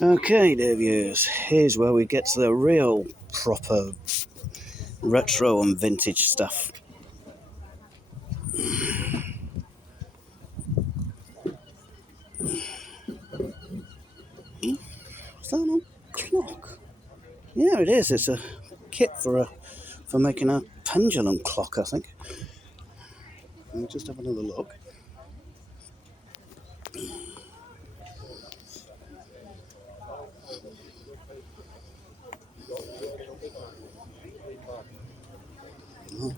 Okay, dear viewers, here's where we get to the real proper retro and vintage stuff. Is that an clock? Yeah, it is. It's a kit for making a pendulum clock, I think. Let me just have another look. Oh,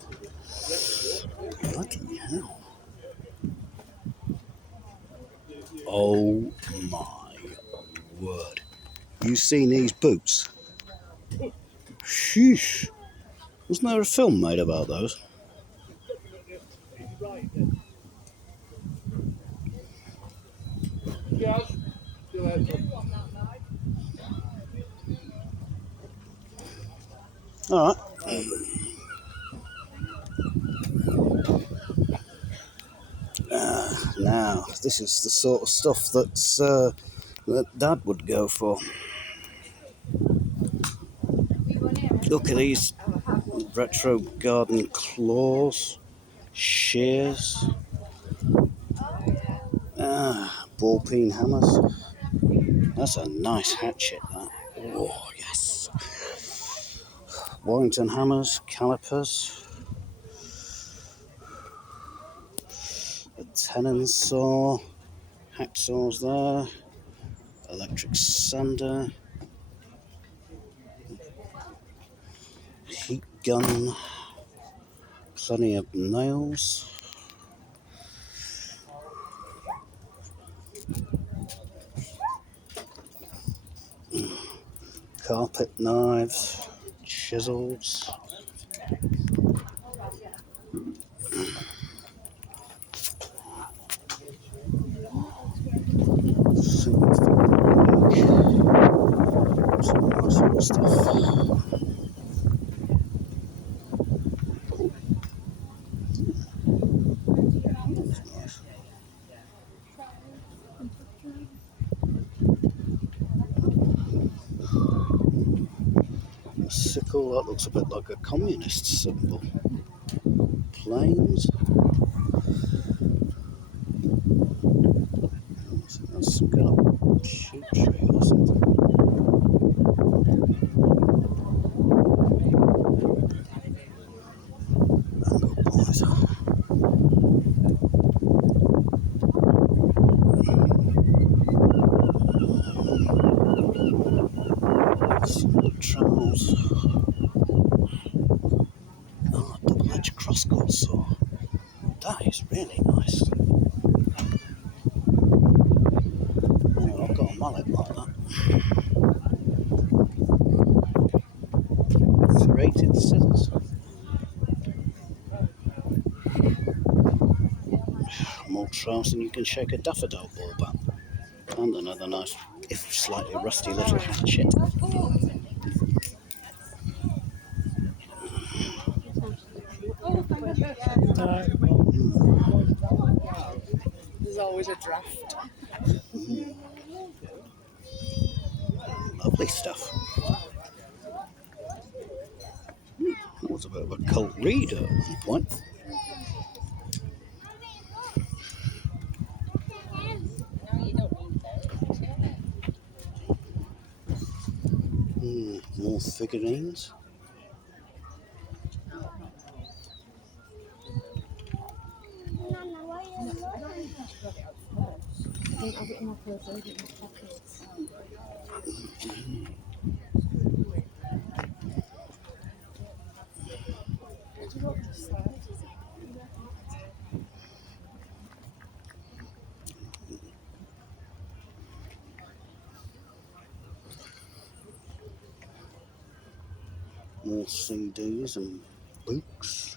bloody hell. Oh my word. You seen these boots? Sheesh. Wasn't there a film made about those? Alright. Now, this is the sort of stuff that Dad would go for. Look at these retro garden claws, shears, ball peen hammers. That's a nice hatchet, that. Oh, yes. Warrington hammers, calipers, a tenon saw, hacksaws there, electric sander, heat gun, plenty of nails. Carpet knives, chisels. Some nice little stuff. Nice. A sickle, that looks a bit like a communist symbol. Planes. I think that's some kind of shoot tree or something. Mango boys. Some trowels. Oh, a double-edged crosscut saw. That is really nice. Oh, I've got a mallet like that. Serrated scissors. More trowels than you can shake a daffodil bulb at. And another nice, if slightly rusty little hatchet. There's always a draft. Lovely stuff. That was a bit of a cult read at one point. More figurines. More CDs and books.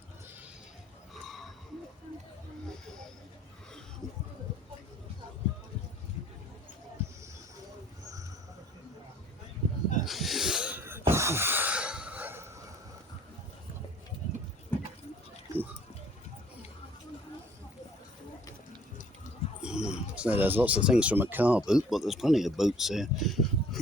So there's lots of things from a car boot, but there's plenty of boots here. I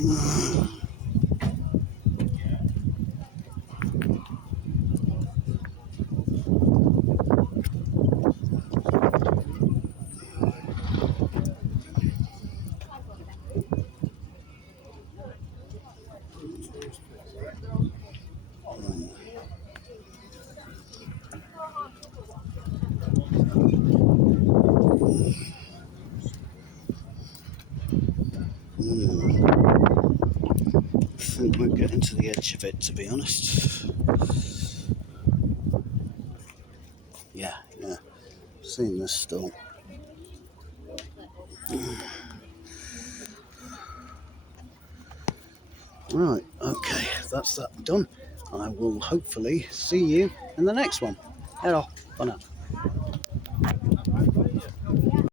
think we're getting to the edge of it, to be honest. Yeah, seeing this still. Right, okay, that's that done. I will hopefully see you in the next one. Hello, bye now.